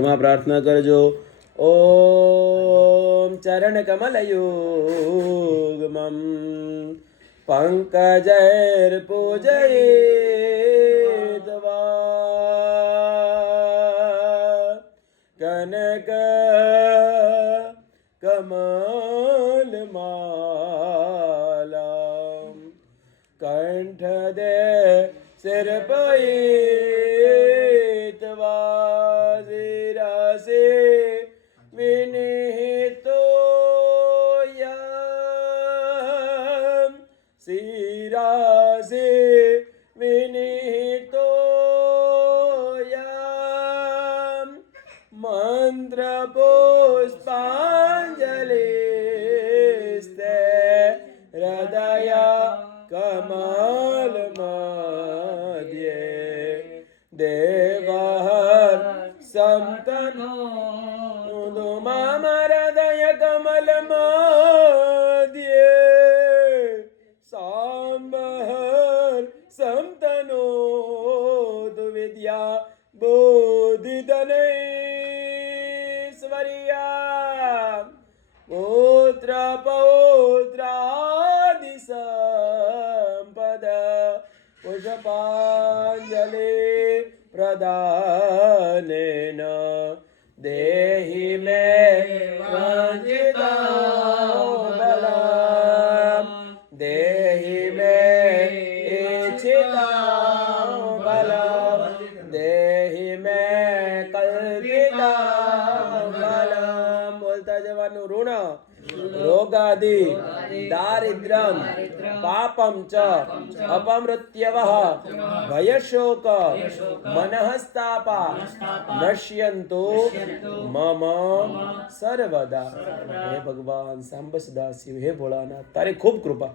प्रार्थना करजो। ओम चरण कमलयुग्मं पंकजैर्पूजयित्वा कनक कमलमालां कंठदे सिरपयित्वा शिरसि विनिहितो यं शिरसि विनिहितो यं मन्त्रपुष्पाञ्जलिस्ते हृदय कमलमध्ये देवहर संतनो मम हृदय कमलमध्ये सांबहर संतनो तु विद्या बोधिधनैश्वर्या पुत्र पौत्रादि संपद पुष्पाञ्जलि प्रदानेन देहि मे वञ्चितं बलं देहि मे इच्छितं बलं देहि मे कल्पितं बलं बोलता जवानु ऋण रोगादि दारिद्र्यं पापं च अपमृत्यवः भयशोक मनस्तापा नश्यन्तु मम सर्वदा। हे भगवान सांब सदाशिव, हे भोलानाथ, तारी खूब कृपा,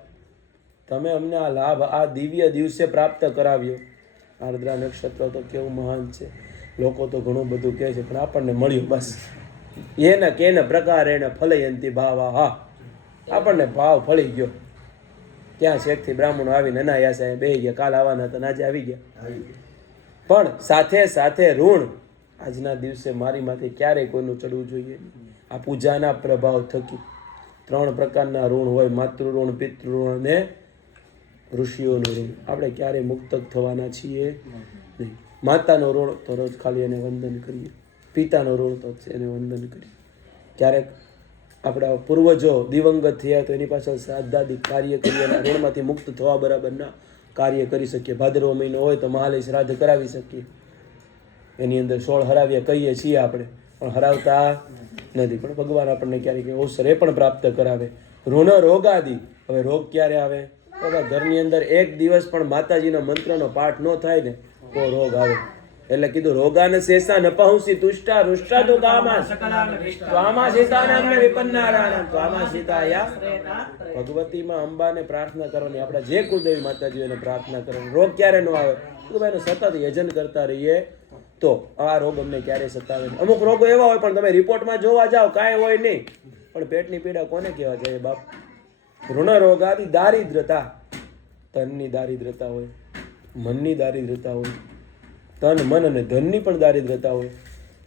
तमे अमने आ लाभ आ दिव्य दिवसे प्राप्त कराव्यो। आर्द्रा नक्षत्र तो केवुं महान छे, लोको तो घणुं बधुं कहे छे, पण आपणने मळ्युं बस येन केन प्रकारेण फलयन्ति भावाः। આપણને ભાવ ફળી ગયો, ત્યાં શેઠથી બ્રાહ્મણો આવીને અનાયાસે બેહી ગયા, કાલ આવવાના હતા આજે આવી ગયા, પણ સાથે સાથે ઋણ આજના દિવસે મારી માથે ક્યારેય કોઈનું ચડવું જોઈએ નહીં। આ પૂજાના પ્રભાવ થકી 3 પ્રકારના ઋણ હોય, માતૃ ઋણ, પિતૃ ઋણ અને ઋષિઓનું ઋણ। આપણે ક્યારેય મુક્ત થવાના છીએ નહીં। માતાનું ઋણ તો રોજ ખાલી એને વંદન કરીએ, પિતાનું ઋણ તો એને વંદન કરીએ। ક્યારેક આપણા પૂર્વજો દિવંગત થયા તો એની પાછળ શ્રાદ્ધાદિ કાર્ય કરી અને ઋણમાંથી મુક્ત થવા બરાબરના કાર્ય કરી શકીએ। ભાદરવો મહિનો હોય તો મહાલય શ્રાદ્ધ કરાવી શકીએ, એની અંદર 16 હરાવ્યા કહીએ છીએ આપણે, પણ હરાવતા નથી। પણ ભગવાન આપણને ક્યારેક અવસર એ પણ પ્રાપ્ત કરાવે। ઋણ રોગાદિ, હવે રોગ ક્યારે આવે? તો ઘરની અંદર એક દિવસ પણ માતાજીના મંત્રનો પાઠ ન થાય ને તો રોગ આવે। એટલે કીધું રોગાન શેષા નપહંસી તુષ્ટા રુષ્ટા તો કામા ત્વામા સીતાનામ વિપન્નારાયણ ત્વામા સીતાયા। ભગવતીમાં અંબાને પ્રાર્થના કરવાની, આપણા જે કુળદેવી માતાજીઓને પ્રાર્થના કરવાની। રોગ ક્યારે ન આવે? તો ભાઈ સતત યજન કરતા રહીએ તો આ રોગ અમને ક્યારે સતાવે નહીં। અમુક રોગો એવા હોય પણ તમે રિપોર્ટમાં જોવા જાઓ કાંઈ હોય નહીં, પણ પેટની પીડા કોને કહેવા જાય બાપ? ઋણ રોગાદિ દારિદ્રતા, તનની દારિદ્રતા હોય, મનની દારિદ્રતા હોય, તન મન અને ધનની પણ દારિદ્રતા હોય,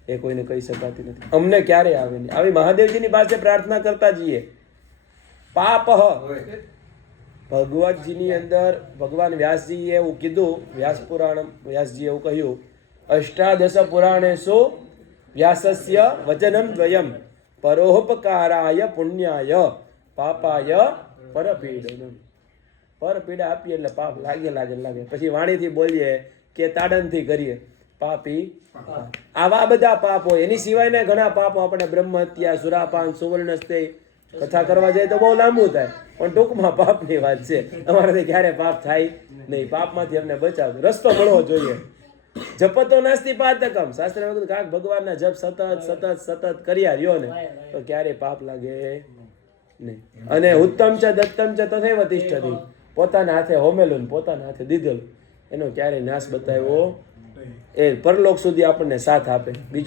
એ કોઈને કહી શકાતી નથી। અમને ક્યારે આવે નહીં, આવી મહાદેવજીની પાસે પ્રાર્થના કરતા જઈએ। પાપ ભગવતજીની અંદર ભગવાન વ્યાસજીએ એવું કીધું, વ્યાસ પુરાણ વ્યાસજીએ એવું કહ્યું, અષ્ટાદશ પુરાણેષુ વ્યાસસ્ય વચનમ દ્વયમ પરોપકારાય પુણ્યાય પાપાય પરપીડનમ। પરપીડા આપીએ એટલે પાપ લાગે, પછી વાણીથી બોલીએ કે તાડનથી કરીએ પાપી, આવા બધા પાપ હોય। એની સિવાયના ઘણા પાપો આપણે બ્રહ્મ હત્યા, સુરાપાન, સુવર્ણસ્તે કથા કરવા જાય તો બહુ લાંબુ થાય, પણ ટૂંકમાં પાપની વાત છે। અમારાથી ક્યારે પાપ થાય નહીં, પાપમાંથી અમને બચાવ રસ્તો મળવો જોઈએ। જપતો નાસ્તિ પાતકમ, શાસ્ત્રમાં કીધું કાંક ભગવાનના જપ સતત કર્યા રહ્યો ને તો ક્યારે પાપ લાગે નહીં। અને ઉત્તમ ચ દત્તમ ચ તથૈવ તિષ્ઠતિ, પોતાના હાથે હોમેલું પોતાના હાથે દીધેલું એનો ક્યારેય નાશ બતાવ્યો, એ પરલોક સુધી આપણને સાથ આપે। બીજું